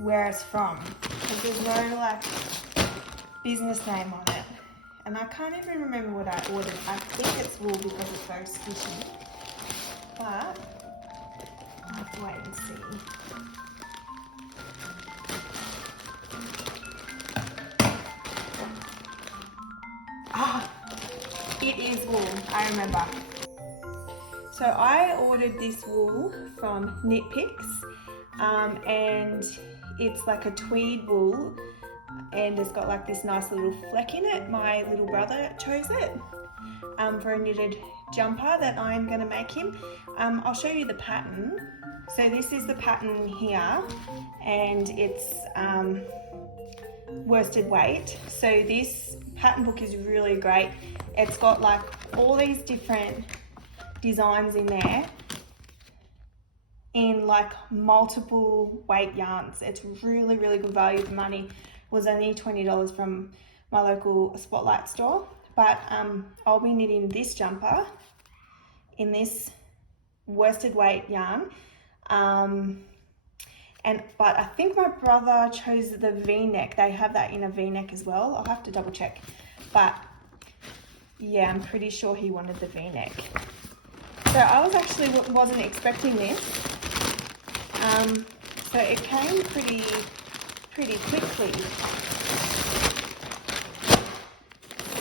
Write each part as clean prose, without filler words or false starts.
where it's from, because there's no like business name on it. And I can't even remember what I ordered. I think it's wool because it's very squishy. But I'll have to wait and see. Ah, it is wool, I remember. So I ordered this wool from Knit Picks, and it's like a tweed wool, and it's got like this nice little fleck in it. My little brother chose it for a knitted jumper that I'm going to make him. I'll show you the pattern. So this is the pattern here, and it's worsted weight. So this pattern book is really great. It's got like all these different designs in there in like multiple weight yarns. It's really, really good value for money. It was only $20 from my local Spotlight store. But I'll be knitting this jumper in this worsted weight yarn. But I think my brother chose the V-neck. They have that in a V-neck as well. I'll have to double check. But yeah, I'm pretty sure he wanted the V-neck. So I wasn't expecting this. So it came pretty quickly.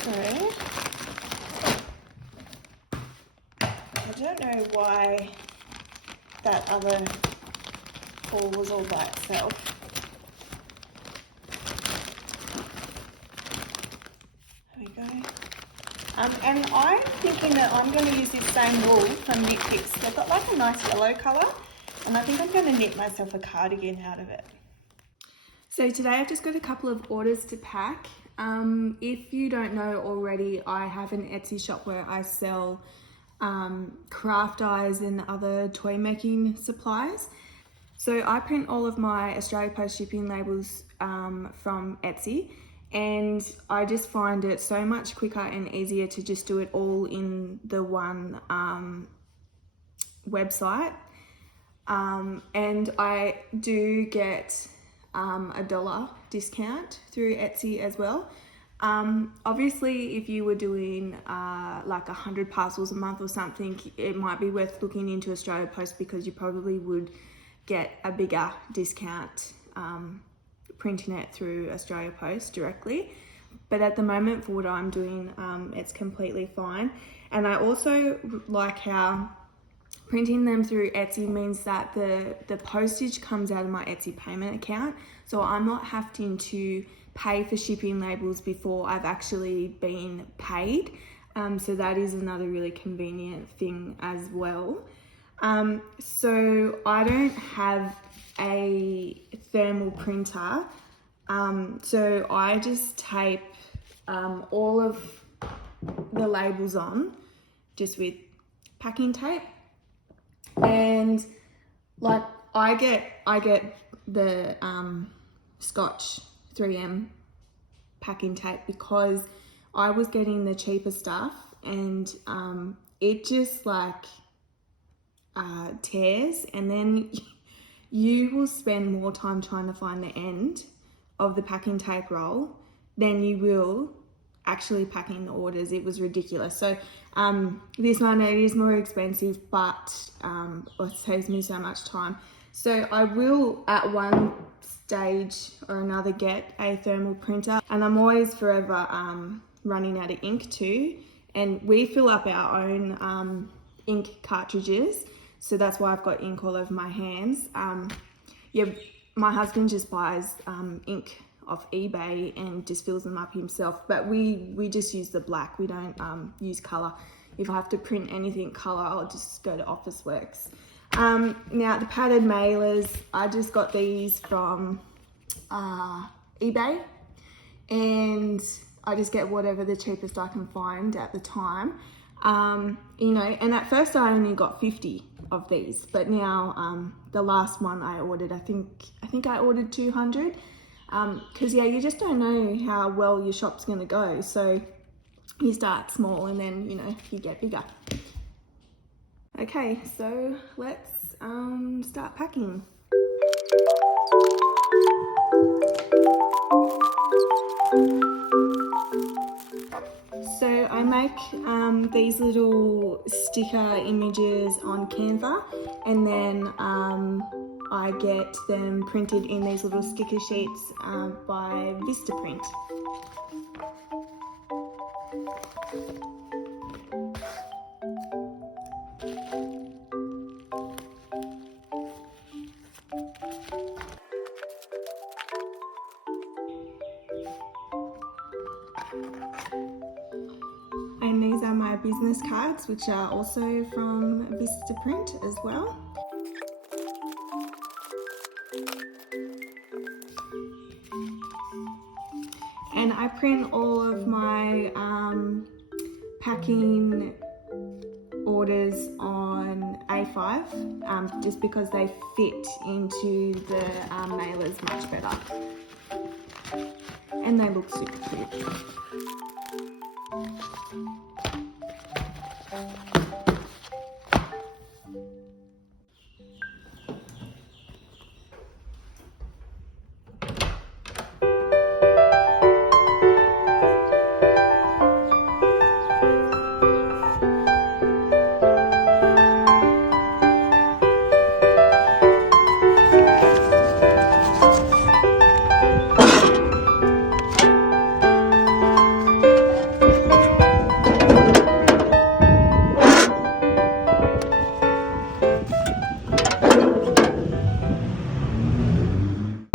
So I don't know why that other ball was all by itself. There we go. And I'm thinking that I'm going to use this same wool from Knit Picks. They've got like a nice yellow colour, and I think I'm going to knit myself a cardigan out of it. So today I've just got a couple of orders to pack. If you don't know already, I have an Etsy shop where I sell craft dyes and other toy making supplies. So I print all of my Australia Post shipping labels from Etsy, and I just find it so much quicker and easier to just do it all in the one website. And I do get $1 discount through Etsy as well. Obviously, if you were doing like 100 parcels a month or something, it might be worth looking into Australia Post, because you probably would get a bigger discount printing it through Australia Post directly. But at the moment, for what I'm doing, it's completely fine. And I also like how printing them through Etsy means that the postage comes out of my Etsy payment account. So I'm not having to pay for shipping labels before I've actually been paid. So that is another really convenient thing as well. So I don't have a thermal printer. So I just tape all of the labels on just with packing tape. And like I get the Scotch 3M packing tape because I was getting the cheaper stuff, and it just like tears, and then you will spend more time trying to find the end of the packing tape roll than you will actually packing the orders. It was ridiculous. So this one, it is more expensive, but it saves me so much time. So I will at one stage or another get a thermal printer, and I'm always forever running out of ink too, and we fill up our own ink cartridges, so that's why I've got ink all over my hands. Yeah, my husband just buys ink off eBay and just fills them up himself, but we just use the black. We don't use colour. If I have to print anything colour, I'll just go to Officeworks. Now the padded mailers, I just got these from eBay, and I just get whatever the cheapest I can find at the time. You know, and at first I only got 50 of these, but now the last one I ordered, I think I ordered 200, because yeah, you just don't know how well your shop's going to go, so you start small and then, you know, you get bigger. Okay, so let's start packing. So I make these little sticker images on Canva, and then I get them printed in these little sticker sheets by Vistaprint. And these are my business cards, which are also from Vistaprint as well. And I print all of my packing orders on A5 just because they fit into the mailers much better. And they look super cute.